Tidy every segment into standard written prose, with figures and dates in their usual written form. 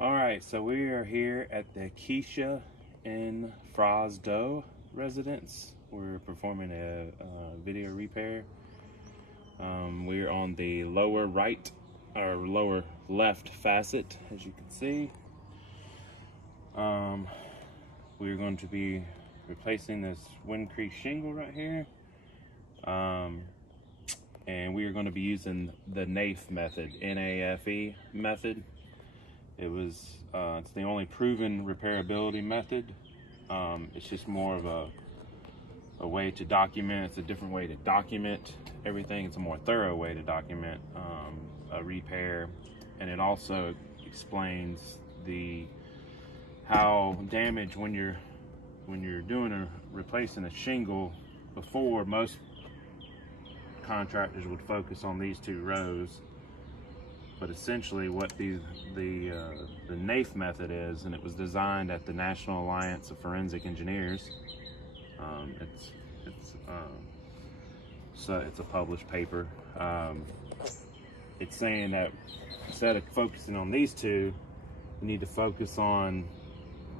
All right, so we are here at the Keisha in Fras Doh residence. We're performing a video repair. We're on the lower right or lower left facet, as you can see. We're going to be replacing this wind crease shingle right here. And we are going to be using the NAFE method, N-A-F-E method. It's the only proven repairability method. It's just more of a way to document. It's a different way to document everything. It's a more thorough way to document a repair, and it also explains how damage when you're replacing a shingle. Before, most contractors would focus on these two rows, but essentially what the NAFE method is, and it was designed at the National Alliance of Forensic Engineers. It's a published paper. It's saying that instead of focusing on these two, you need to focus on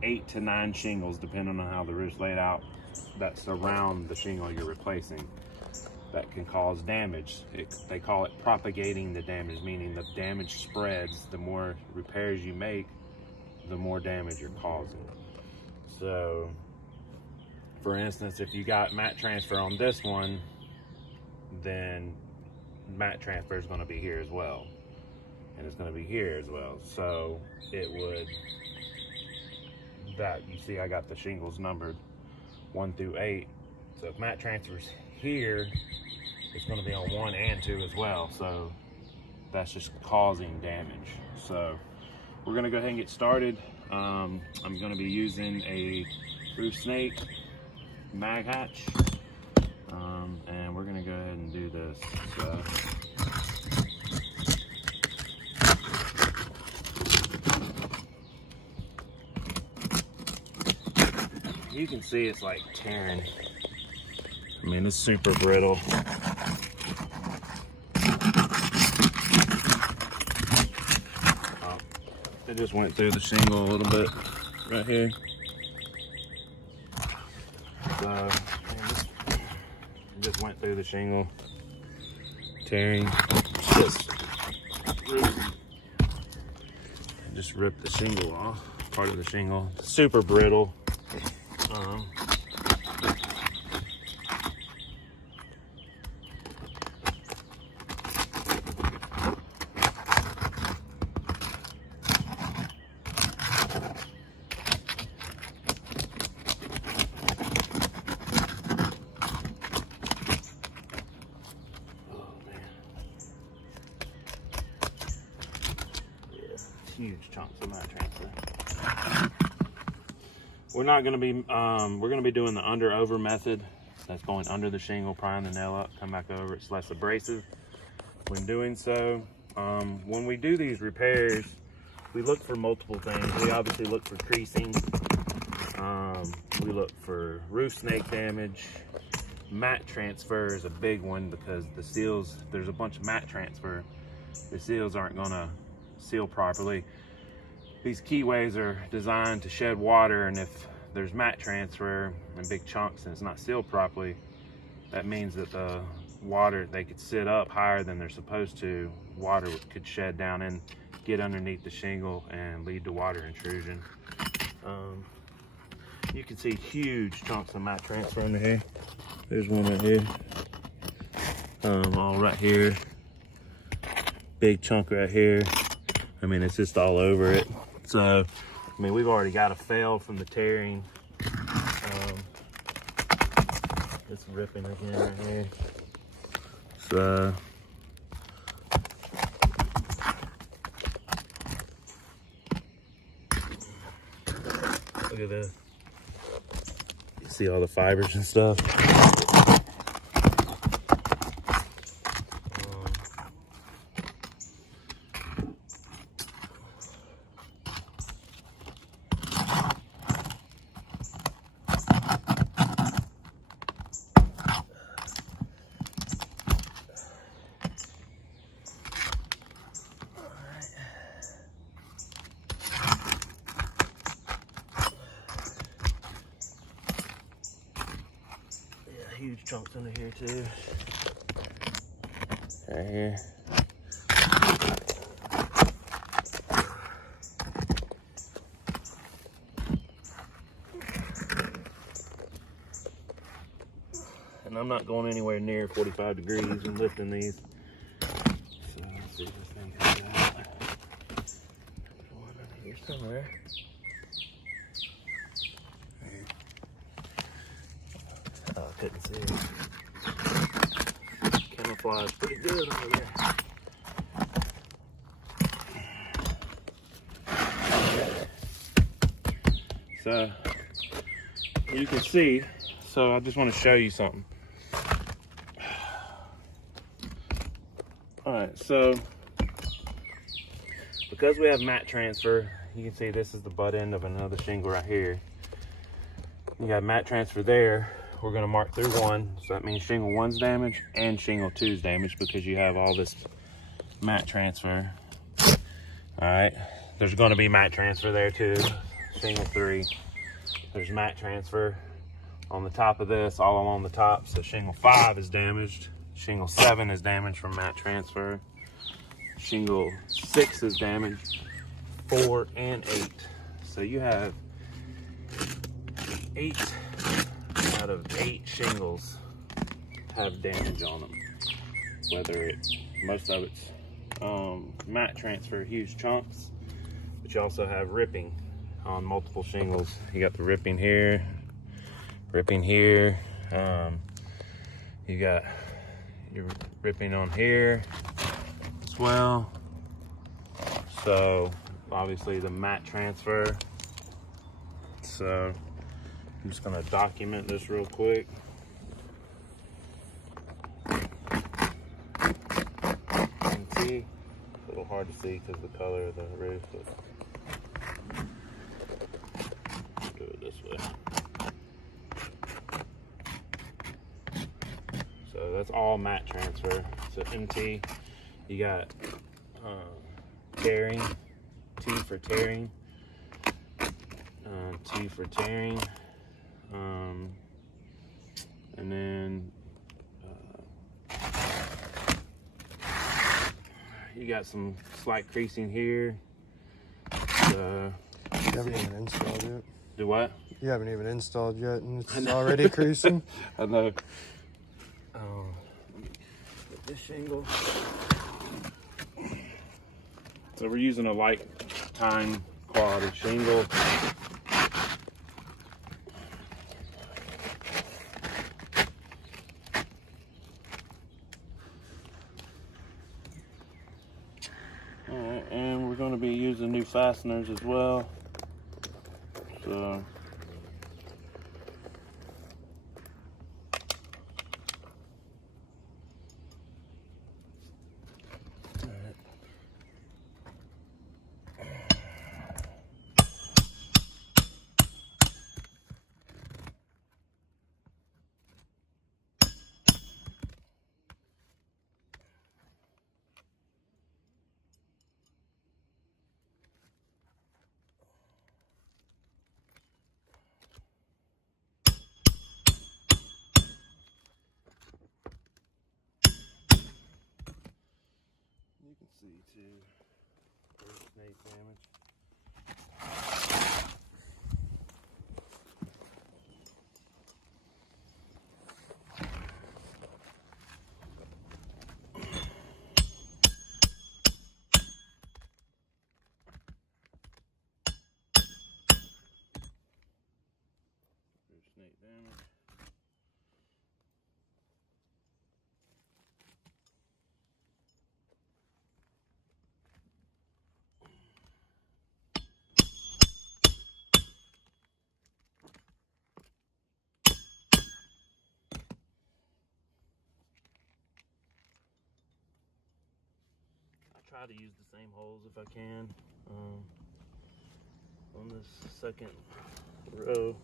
8 to 9 shingles, depending on how the roof's laid out, that surround the shingle you're replacing, that can cause damage. They call it propagating the damage, meaning the damage spreads. The more repairs you make, the more damage you're causing. So, for instance, if you got mat transfer on this one, then mat transfer is going to be here as well, and it's going to be here as well. So it would, you see I got the shingles numbered 1 through 8. So if mat transfer's here, it's going to be on 1 and 2 as well. So that's just causing damage. So we're going to go ahead and get started. I'm going to be using a roof snake mag hatch, and we're going to go ahead and do this. So you can see it's like tearing. I mean, it's super brittle. It just went through the shingle a little bit right here. So it just went through the shingle, tearing. Just ripped the shingle off, part of the shingle. Super brittle. Huge chunks of mat transfer. We're not going to be, we're going to be doing the under-over method. That's going under the shingle, prying the nail up, come back over. It's less abrasive when doing so. When we do these repairs, we look for multiple things. We obviously look for creasing. We look for roof snake damage. Mat transfer is a big one because the seals, there's a bunch of mat transfer. The seals aren't going to seal properly. These keyways are designed to shed water, and if there's mat transfer in big chunks and it's not sealed properly, that means that the water, they could sit up higher than they're supposed to. Water could shed down and get underneath the shingle and lead to water intrusion. You can see huge chunks of mat transfer under here. There's one right here. All right here. Big chunk right here. I mean, it's just all over it. So, I mean, we've already got a fail from the tearing. It's ripping again right here. So, look at this. You see all the fibers and stuff. huge chunks under here too. Right here. And I'm not going anywhere near 45 degrees and lifting these. So let's see if this thing comes out. There's one under here somewhere. Oh, I couldn't see it. Camouflage pretty good over there. So you can see, so I just want to show you something. All right, so because we have mat transfer, you can see this is the butt end of another shingle right here. You got mat transfer there. We're gonna mark through one, so that means shingle 1's damaged and shingle 2's damaged because you have all this mat transfer. All right, there's gonna be mat transfer there too. Shingle 3, there's mat transfer on the top of this, all along the top. So shingle 5 is damaged. Shingle 7 is damaged from mat transfer. Shingle 6 is damaged. 4 and 8. So you have 8 out of 8 shingles have damage on them. Whether most of it's mat transfer, huge chunks, but you also have ripping on multiple shingles. You got the ripping here, ripping here. You got your ripping on here as well. So obviously the mat transfer. So I'm just gonna document this real quick. See, a little hard to see because of the color of the roof, but let's do it this way. So that's all mat transfer. So MT, you got tearing, T for tearing, T for tearing, and then you got some slight creasing here. You haven't even installed yet. Do what? You haven't even installed yet, and it's already creasing. I know. This shingle. So we're using a lifetime quality shingle. Alright, and we're going to be using new fasteners as well. So you can see too, there's snake damage. There's snake damage. Try to use the same holes if I can on this second row.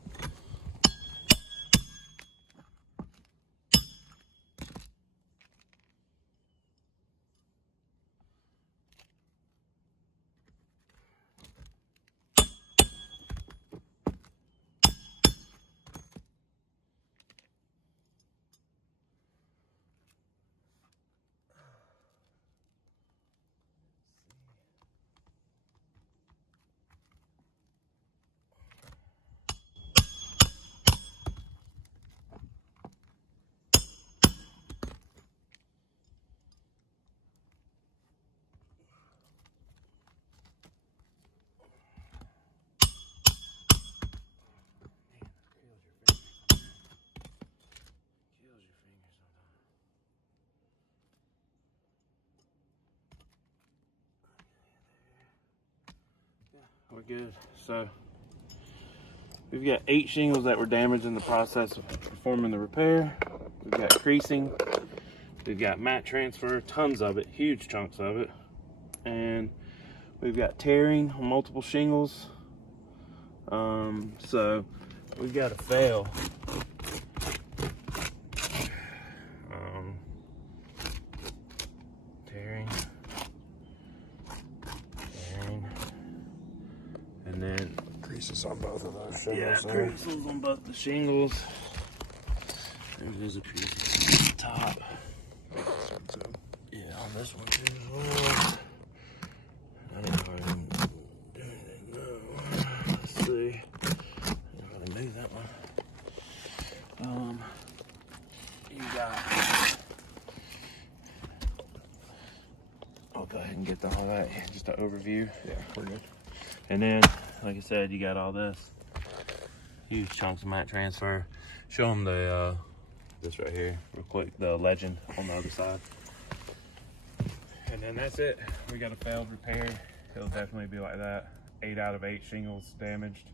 we're good. So we've got 8 shingles that were damaged in the process of performing the repair. We've got creasing. We've got mat transfer, tons of it, huge chunks of it. And we've got tearing on multiple shingles. So we've got to fail. Tearing, and then Creases on both of those shingles. yeah, creases on both the shingles. There's a crease on the top. Yeah, on this one too as well. I don't know if I can do anything. No. Let's see. I don't know how to move that one. You got. I'll go ahead and get all that. Just an overview. Yeah, we're good. And then, like I said, you got all this. Huge chunks of mat transfer. Show them the this right here, real quick. The legend on the other side. And then that's it. We got a failed repair. It'll definitely be like that. 8 out of 8 shingles damaged.